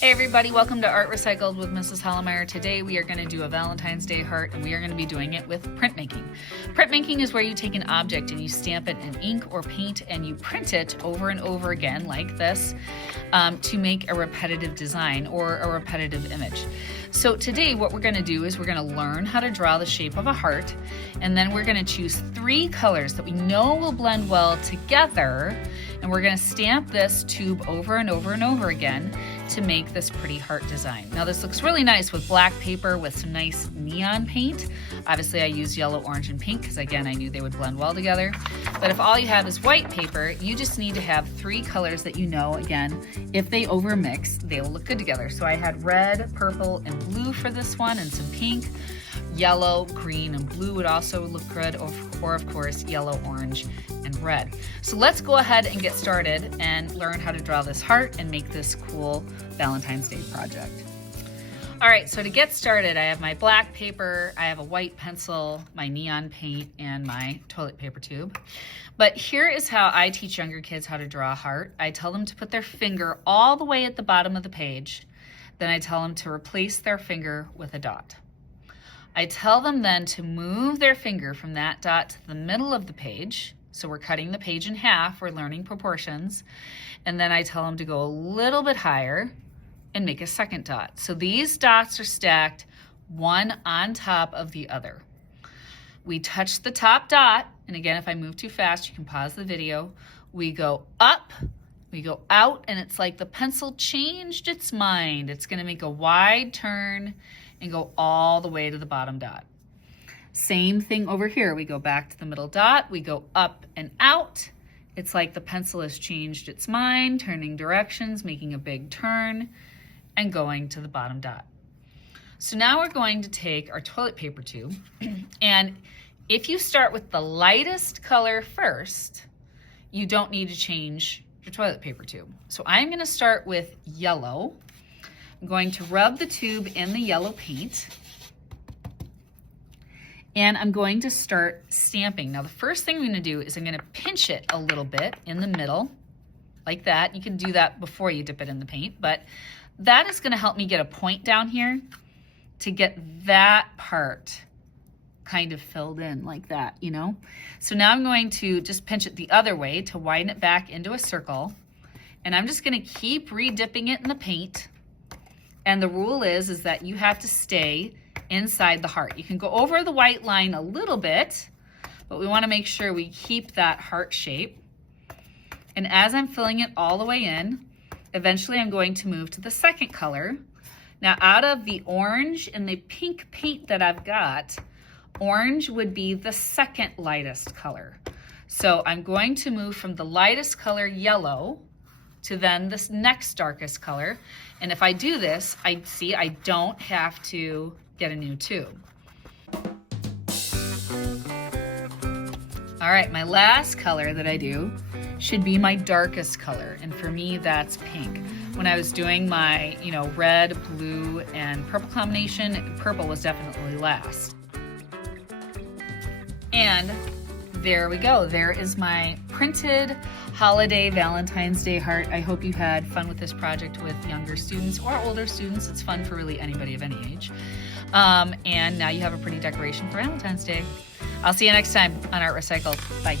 Hey everybody, welcome to Art Recycled with Mrs. Hallemeyer. Today we are going to do a Valentine's Day heart, and we are going to be doing it with printmaking. Printmaking is where you take an object and you stamp it in ink or paint and you print it over and over again like this to make a repetitive design or a repetitive image. So today what we're going to do is we're going to learn how to draw the shape of a heart, and then we're going to choose 3 colors that we know will blend well together, and we're going to stamp this tube over and over and over again to make this pretty heart design. Now this looks really nice with black paper with some nice neon paint. Obviously I used yellow, orange, and pink because again I knew they would blend well together. But if all you have is white paper, you just need to have 3 colors that you know, again, if they overmix, they will look good together. So I had red, purple, and blue for this one, and some pink. Yellow, green, and blue would also look good, or of course yellow, orange, and red. So let's go ahead and get started and learn how to draw this heart and make this cool Valentine's Day project. All right, so to get started, I have my black paper, I have a white pencil, my neon paint, and my toilet paper tube. But here is how I teach younger kids how to draw a heart. I tell them to put their finger all the way at the bottom of the page. Then I tell them to replace their finger with a dot. I tell them then to move their finger from that dot to the middle of the page. So we're cutting the page in half, we're learning proportions. And then I tell them to go a little bit higher and make a second dot. So these dots are stacked one on top of the other. We touch the top dot, and again, if I move too fast, you can pause the video. We go up, we go out, and it's like the pencil changed its mind. It's gonna make a wide turn and go all the way to the bottom dot. Same thing over here. We go back to the middle dot, we go up and out. It's like the pencil has changed its mind, turning directions, making a big turn, and going to the bottom dot. So now we're going to take our toilet paper tube, and if you start with the lightest color first, you don't need to change your toilet paper tube. So I'm gonna start with yellow. I'm going to rub the tube in the yellow paint, and I'm going to start stamping. Now the first thing I'm gonna do is I'm gonna pinch it a little bit in the middle, like that. You can do that before you dip it in the paint, but that is gonna help me get a point down here to get that part kind of filled in like that, you know? So now I'm going to just pinch it the other way to widen it back into a circle, and I'm just gonna keep re-dipping it in the paint. And the rule is that you have to stay inside the heart. You can go over the white line a little bit, but we want to make sure we keep that heart shape. And as I'm filling it all the way in, eventually I'm going to move to the second color. Now out of the orange and the pink paint that I've got, orange would be the second lightest color. So I'm going to move from the lightest color, yellow, to then this next darkest color. And if I do this, I don't have to get a new tube. All right, my last color that I do should be my darkest color. And for me, that's pink. When I was doing my, red, blue, and purple combination, purple was definitely last. And there we go. There is my printed holiday Valentine's Day heart. I hope you had fun with this project with younger students or older students. It's fun for really anybody of any age. And now you have a pretty decoration for Valentine's Day. I'll see you next time on Art Recycled. Bye.